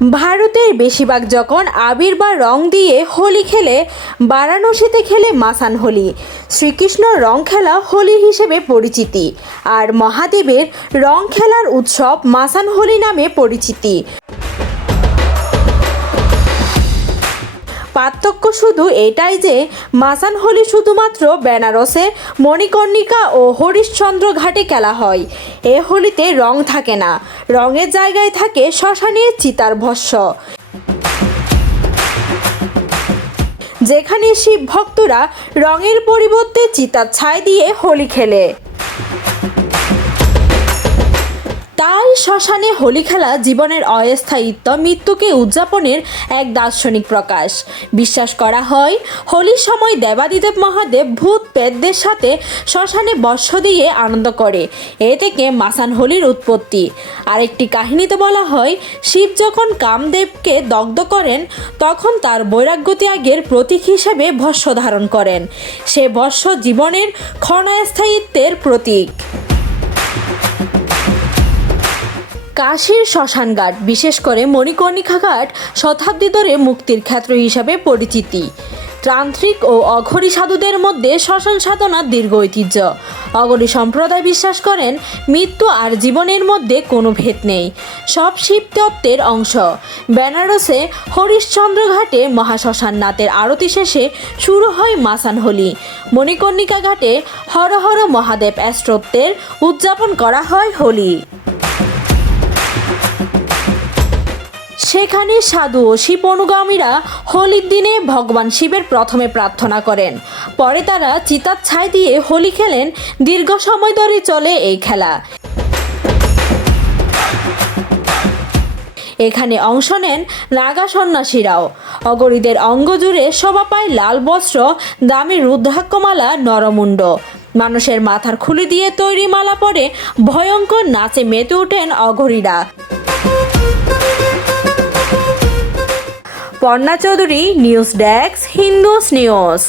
ভারতের বেশিরভাগ যখন আবির বা রং দিয়ে হোলি খেলে, বারাণসীতে খেলে মাসান হোলি। শ্রীকৃষ্ণ রং খেলা হোলি হিসেবে পরিচিতি, আর মহাদেবের রং খেলার উৎসব মাসান হোলি নামে পরিচিতি। পার্থক্য শুধু এটাই যে মাসান হোলি শুধুমাত্র বেনারসে, মণিকর্ণিকা ও হরিশ্চন্দ্র ঘাটে খেলা হয়। এ হোলিতে রং থাকে না, রঙের জায়গায় থাকে শ্মশানের চিতার ভস্য, যেখানে শিব ভক্তরা রঙের পরিবর্তে চিতার ছাই দিয়ে হোলি খেলে। তাই শ্মশানে হোলি খেলা জীবনের অস্থায়িত্ব, মৃত্যুকে উদযাপনের এক দার্শনিক প্রকাশ। বিশ্বাস করা হয় হোলির সময় দেবাদিদেব মহাদেব ভূত প্রেতদের সাথে শ্মশানে বর্ষ দিয়ে আনন্দ করে। এ থেকে মাসান হোলির উৎপত্তি। আরেকটি কাহিনীতে বলা হয়, শিব যখন কামদেবকে দগ্ধ করেন তখন তার বৈরাগ্য ত্যাগের প্রতীক হিসেবে ভস্য ধারণ করেন। সে ভস্য জীবনের ক্ষণস্থায়িত্বের প্রতীক। কাশীর শ্মশান ঘাট, বিশেষ করে মণিকর্ণিকা ঘাট, শতাব্দী ধরে মুক্তির ক্ষেত্র হিসাবে পরিচিতি। তান্ত্রিক ও অঘরী সাধুদের মধ্যে শ্মশান সাধনার দীর্ঘ ঐতিহ্য। অঘরী সম্প্রদায় বিশ্বাস করেন মৃত্যু আর জীবনের মধ্যে কোনো ভেদ নেই, সব শিব তত্ত্বের অংশ। বেনারসে হরিশ্চন্দ্র ঘাটে মহাশ্মশান নাথের আরতি শেষে শুরু হয় মাসান হোলি। মণিকর্ণিকা ঘাটে হর হর মহাদেব স্তোত্রের উদযাপন করা হয় হোলি। সেখানে সাধু ও শিব অনুগামীরা হোলির দিনে ভগবান শিবের প্রথমে প্রার্থনা করেন, পরে তারা চিতার ছাই দিয়ে হোলি খেলেন। দীর্ঘ সময় ধরে চলে এই খেলা। এখানে অংশ নেন নাগা সন্ন্যাসীরাও। অগরীদের অঙ্গ জুড়ে শোভা পায় লাল বস্ত্র, দামি রুদ্রাক্ষমালা, নরমুণ্ড। মানুষের মাথার খুলি দিয়ে তৈরি মালা পরে ভয়ঙ্কর নাচে মেতে ওঠেন অঘরীরা। পর্ণা চৌধুরী, নিউজ ডেস্ক, হিন্দুস নিউজ।